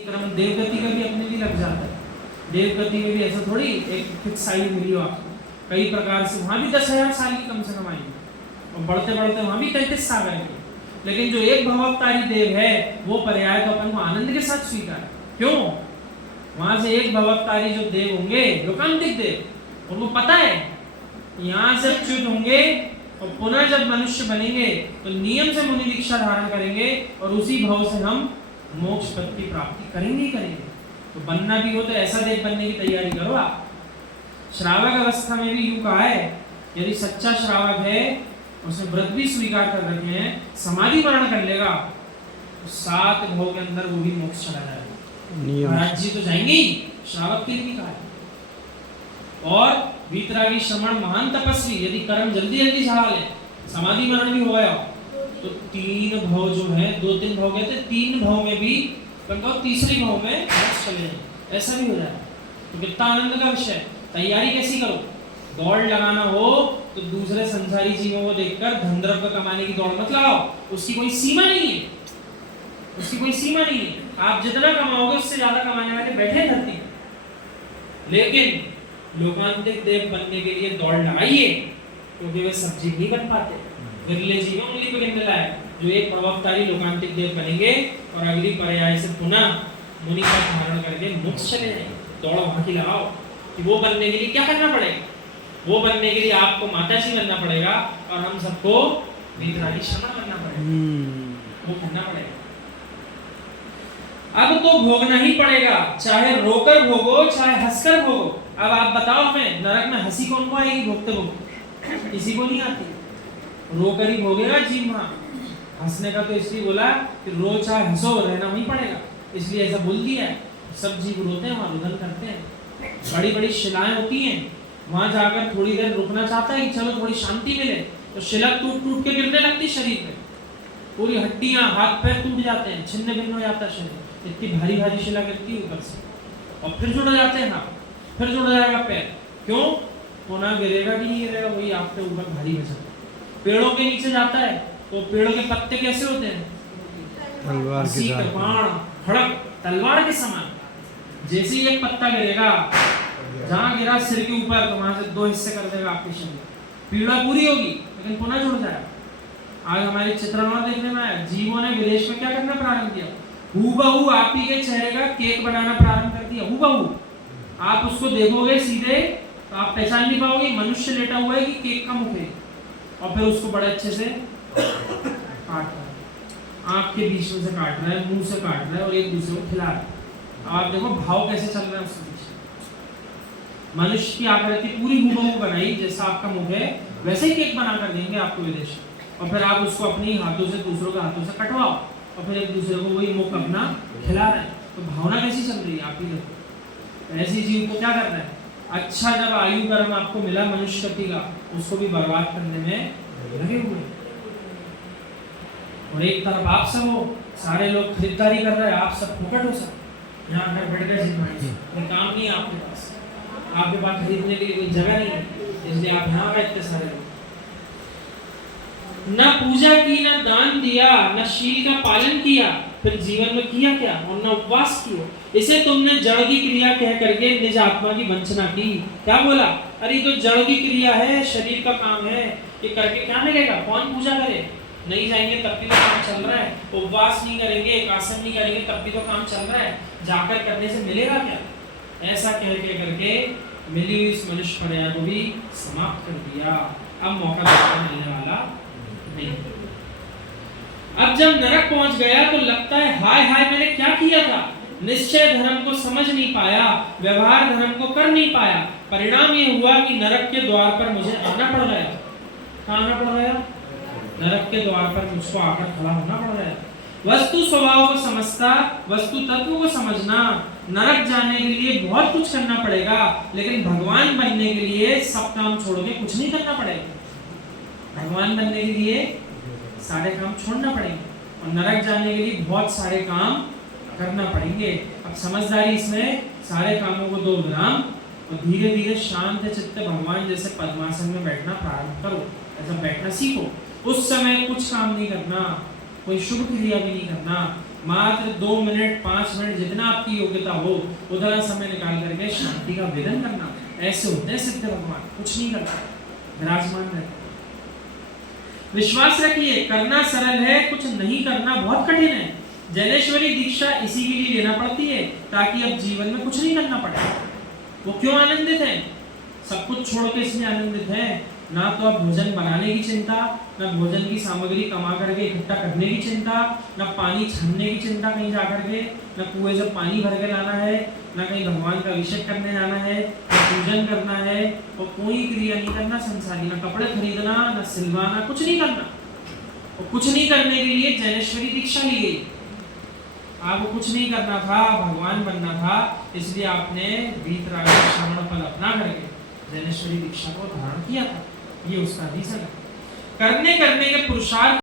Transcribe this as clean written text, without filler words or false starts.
क्रम देव गति का भी अपने लिए लग जाता है। देव गति में भी ऐसा थोड़ी एक फिक्स आयु मिली हो आपको, कई प्रकार से वहां भी 10,000 साल की कम से कम आएंगे और बढ़ते बढ़ते वहां भी 33 साल आएंगे। लेकिन जो एक भवअवतारी देव है वो पर्याय तो अपन को आनंद के साथ स्वीकार। क्यों? वहां से एक भवअवतारी जो देव होंगे लोकांतिक देव, उनको पता है यहाँ से च्युत होंगे और पुनः जब मनुष्य बनेंगे तो नियम से मुनि दीक्षा धारण करेंगे और उसी भव से हम मोक्ष पद की प्राप्ति करेंगे ही करेंगे। तो बनना भी हो तो ऐसा देव बनने की तैयारी करो आप। श्रावक अवस्था में भी यूं कहा है, यदि सच्चा श्रावक है उसने व्रत भी स्वीकार कर रखे हैं, समाधि मरण कर लेगा तो 7 भव के अंदर वो भी मोक्ष चला जाएगा। महाराज जी तो जाएंगे ही, श्रावक के लिए भी कहा है। और वीतरागी श्रमण महान तपस्वी यदि कर्म जल्दी जल्दी चढ़ा ले, समाधि मरण भी हो गया तो 3 भव जो है, 2-3 भव कहते हैं, 3 भव में भी तीसरी भव में चले जाए, ऐसा भी हो जाए तो कितना आनंद का विषय। तैयारी कैसी करो? दौड़ लगाना हो तो दूसरे संसारी जीवों को देखकर धन द्रव्य कमाने की दौड़ मत लगाओ, उसकी कोई सीमा नहीं है, उसकी कोई सीमा नहीं है। आप जितना कमाओगे उससे ज्यादा कमाने वाले बैठे धरती। लेकिन लोकांतिक देव बनने के लिए दौड़ लगाइए, क्योंकि वे सब जीव नहीं बन पाते। विरले जीव उंगली पर गिनने लायक जो एक भवअवतारी लोकांतिक देव बनेंगे और अगली पर्याय से पुनः मुनि का धारण करके मोक्ष चले जाएंगे। दौड़ वहां की लगाओ कि वो बनने के लिए क्या करना पड़ेगा। वो बनने के लिए आपको माताजी बनना पड़ेगा और हम सबको वीतरागी श्रमण बनना पड़ेगा। वो करना पड़ेगा। अब तो भोगना ही पड़ेगा, चाहे रोकर भोगो चाहे हंसकर भोगो। अब आप बताओ हमें, नरक में हंसी कौन को आएगी भोगते भोगते? किसी को नहीं आती। रोकर ही भोगेगा जीव वहां। हंसने का तो इसलिए बोला कि रोज चाहे हंसो, रहना वहीं पड़ेगा, इसलिए ऐसा बोल दिया है। सब जीव रोते हैं वहां, रुदन करते हैं। बड़ी बड़ी शिलाएं होती हैं, वहां जाकर थोड़ी देर रुकना चाहता है कि चलो थोड़ी शांति मिले, तो शिला टूट टूट के गिरने लगती शरीर में, पूरी हड्डियां हाथ पैर टूट जाते हैं, छिन्न भिन्न हो जाता है शरीर, इतनी भारी भारी शिला गिरती है ऊपर से। और फिर जुड़ जाते हैं हाथ, फिर जुड़ जाएगा पैर। क्यों? पुनः गिरेगा कि नहीं गिरेगा, वही आपके ऊपर भारी हो जाता है। पेड़ों के नीचे जाता है तो पेड़ों के पत्ते कैसे होते हैं? तलवार के बाण खड़क तलवार के समान। जैसे ही एक पत्ता गिरेगा, जहां गिरा सिर के ऊपर, तो वहां से 2 हिस्से कर देगा आपके शरीर। पीड़ा पूरी होगी लेकिन पुनः जुड़ जाएगा। आज हमारे चित्रण देखने में आया, जीवों ने विदेश में क्या करना प्रारंभ किया? हूबहू आप ही के चेहरे का केक बनाना प्रारंभ कर दिया। हूबहू आप उसको देखोगे सीधे तो आप पहचान नहीं पाओगे मनुष्य लेटा हुआ है कि केक का मुख है। और फिर उसको बड़े अच्छे से काट रहा है, आंख के बीच में से काट रहा है, मुंह से काट रहा है और एक दूसरे को खिला रहा है। आप देखो भाव कैसे चल रहा है उसके पीछे। मनुष्य की आकृति पूरी हूबहू बनाई, जैसा आपका मुख है वैसे ही केक बना कर देंगे आपको विदेश। और फिर आप उसको अपनी हाथों से दूसरों के हाथों से कटवाओ और फिर एक दूसरे को वही मुख अपना खिला रहे हैं। तो भावना कैसी चल रही है आप ही देखो। ऐसी जीव को क्या करना है? अच्छा, जब आयु कर्म आपको मिला मनुष्य गति का, उसको भी बर्बाद करने में लगे हुए। और एक तरफ आप सब हो, सारे लोग खरीदारी कर रहे हैं, आप सब फुकट हो सब यहाँ घर बैठ गए, कोई काम नहीं है आपके पास, आपके पास खरीदने के लिए कोई जगह नहीं है, इसलिए आप यहाँ बैठते सारे लोग। न पूजा की, न दान दिया, न शील का पालन किया, फिर जीवन में किया क्या? और न उपवास किया। इसे तुमने जड़ की क्रिया कह करके निज आत्मा की वंचना की। क्या बोला? अरे तो जड़ की क्रिया है, शरीर का काम है, ये करके क्या मिलेगा? कौन पूजा करे? नहीं जाएंगे तब भी तो काम चल रहा है। उपवास नहीं करेंगे, एकासन नहीं करेंगे तब भी तो काम चल रहा है। जाकर करने से मिलेगा क्या? ऐसा कह के करके मिली हुई इस मनुष्य पर्याय को भी समाप्त कर दिया। अब मौका मिलने वाला नहीं। अब जब नरक पहुंच गया तो लगता है हाय हाय मैंने क्या किया था। निश्चय धर्म को समझ नहीं पाया, व्यवहार धर्म को कर नहीं पाया। परिणाम ये हुआ कि नरक के द्वार पर मुझे आना पड़ गया। कहाँ आना पड़ गया? नरक के द्वार पर मुझको आकर खड़ा होना पड़ गया। वस्तु स्वभाव को समझता, वस्तु तत्व को समझना। नरक जाने के लिए बहुत कुछ करना पड़ेगा, लेकिन भगवान बनने के लिए सब काम छोड़ के कुछ नहीं करना पड़ेगा। भगवान बनने के लिए सारे काम छोड़ना पड़ेंगे और नरक जाने के लिए बहुत सारे काम करना पड़ेंगे। अब समझदारी इसमें, सारे कामों को 2 विराम और धीरे धीरे शांत चित्त भगवान जैसे पद्मासन में बैठना प्रारंभ करो। ऐसा बैठना सीखो। उस समय कुछ काम नहीं करना, कोई शुभ क्रिया भी नहीं करना, मात्र 2 मिनट 5 मिनट जितना आपकी योग्यता हो उतना समय निकाल करके शांति का वेदन करना। ऐसे होते हैं सिद्ध भगवान, कुछ नहीं करता, विराजमान रहते। विश्वास रखिए, करना सरल है, कुछ नहीं करना बहुत कठिन है। जैनेश्वरी दीक्षा इसी के लिए लेना पड़ती है ताकि अब जीवन में कुछ नहीं करना पड़े। वो क्यों आनंदित है? सब कुछ छोड़ के इसलिए आनंदित है, ना तो अब भोजन बनाने की चिंता, ना भोजन की सामग्री कमा करके इकट्ठा करने की चिंता, ना पानी छानने की चिंता कहीं जाकर के, ना कुएं से पानी भर के लाना है, ना कहीं भगवान का अभिषेक करने जाना है, ना पूजन करना है, और कोई क्रिया नहीं करना संसारी, ना कपड़े खरीदना, ना सिलवाना, कुछ नहीं करना। और कुछ नहीं करने के लिए जैनेश्वरी दीक्षा ली गई। आपको कुछ नहीं करना था, भगवान बनना था, इसलिए आपने वीतराग श्रवण फल अपना करके जैनेश्वरी दीक्षा को धारण किया था। ये उसका रीजन है। करने के पुरुषार्थ